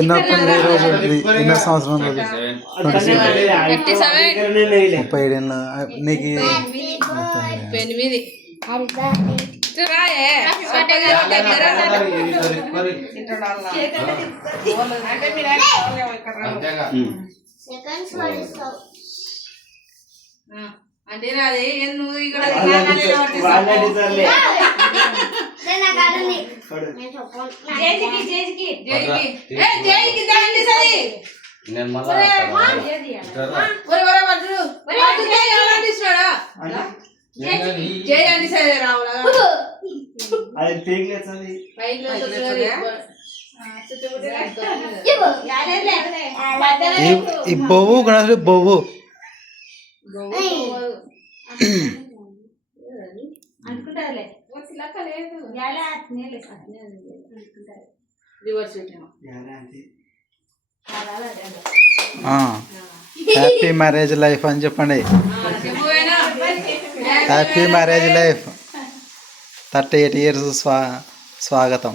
ఎన్నో రోజు ఎన్నో సంవత్సరం రోజు 37 నీకు అంటే అది నువ్వు ఇక్కడ ఈ బొవ్వు గణేశుడు బొవ్వు అనుకుంటారులే హ్యాపీ మ్యారేజ్ లైఫ్ అని చెప్పండి. హ్యాపీ మ్యారేజ్ లైఫ్ 38 years స్వాగతం.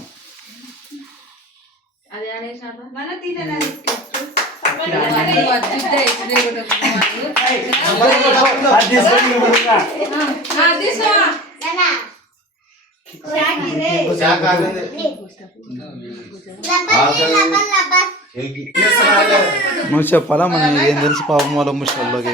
నువ్వు చెప్పాలా మనం ఏం తెలుసు పాపం వాళ్ళ ముసలిలోకి.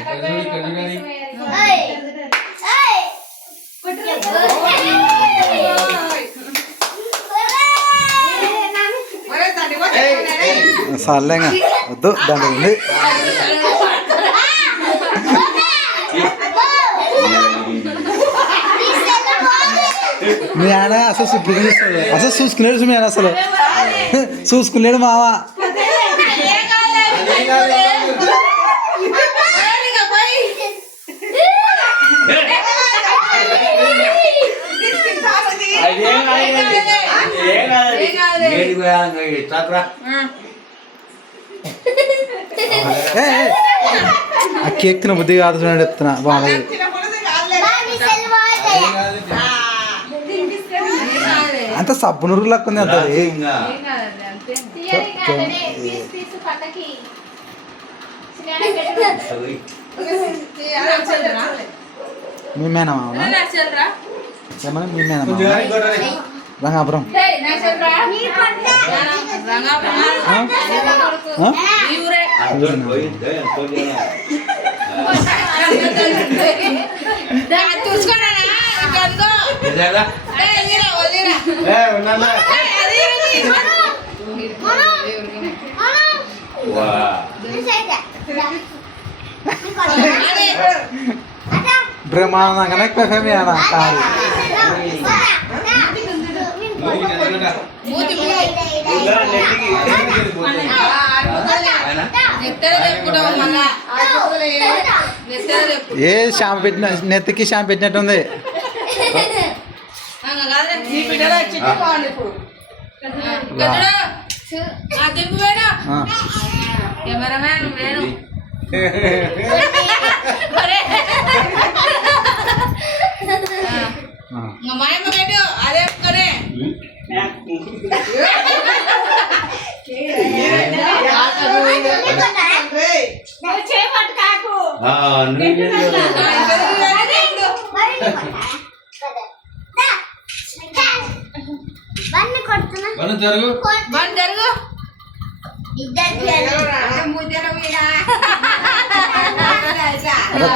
సార్లేగా వద్దు దాంట్లో ఉంది. మీ ఆయన అసలు చూసుకునేడు మీ ఆయన అసలు చూసుకునేడు మావా. ఆ కేక్ తిన బుద్ధి కాదు చూడండి చెప్తున్నా బాగుంది. అంత సబ్బు నురుగు లక్కుంది అంత. మీ మేనమా ఏమన్నా మీ మేనమా రంగాపురం బ్రహ్మాండంగానే మీ ఆయన కాదు. ఏ షాంపు పెట్టిన నెత్తికి షాంపు పెట్టినట్టుంది.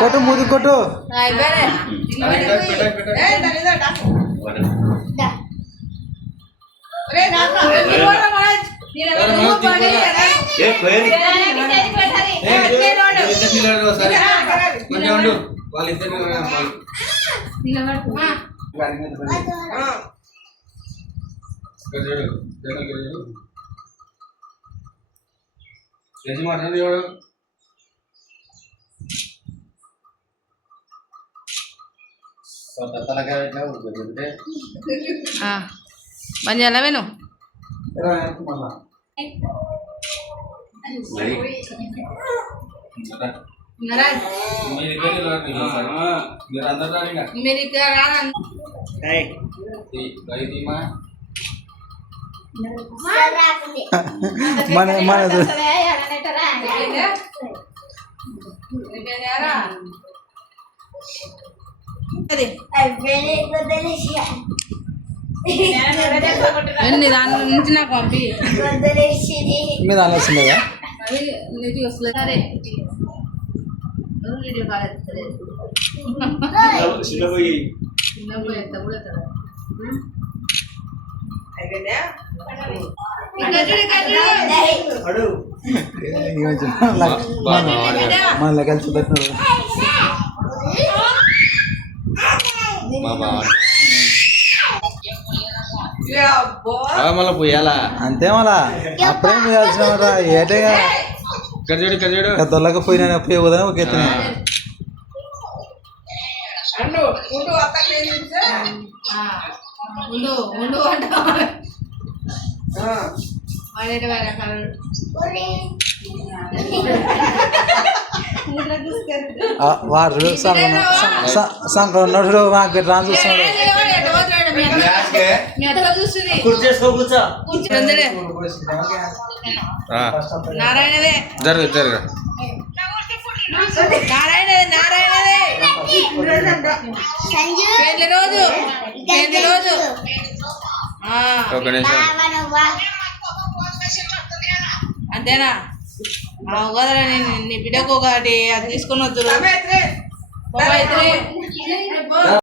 కొట్టు ముది కొట్టు. బంద్ చేయాలా వేణు? మీరు ఇక్కడ మన మన ఎన్ని దాని నుంచి నాకు పంపి మీద ఆలోచనగా అది నీటి వస్తుంది సరే వీడియో కాల్ ఎత్తలేదు చిన్నప్పుడు ఎంత కూడా ఎత్తలేదు మన కలిసి పెట్టినాడు మళ్ళీ పోయాలా అంతే మళ్ళా అప్పుడేం పోయాల్సిన ఏటేగా దొల్లక పోయినా పోయేదని ఒక ఎత్తున ఉండు ఉండు అంట వాడు సంక్రాంతి ఉన్నాడు మాకు రాని చూస్తున్నాడు నారాయణదే జరుగు జరుగు నారాయణదే నారాయణదే పెళ్లి రోజు ఒక నిమిషం అంతేనా కదా నీ బిడ్డకు ఒకటి అది తీసుకొని వద్దురు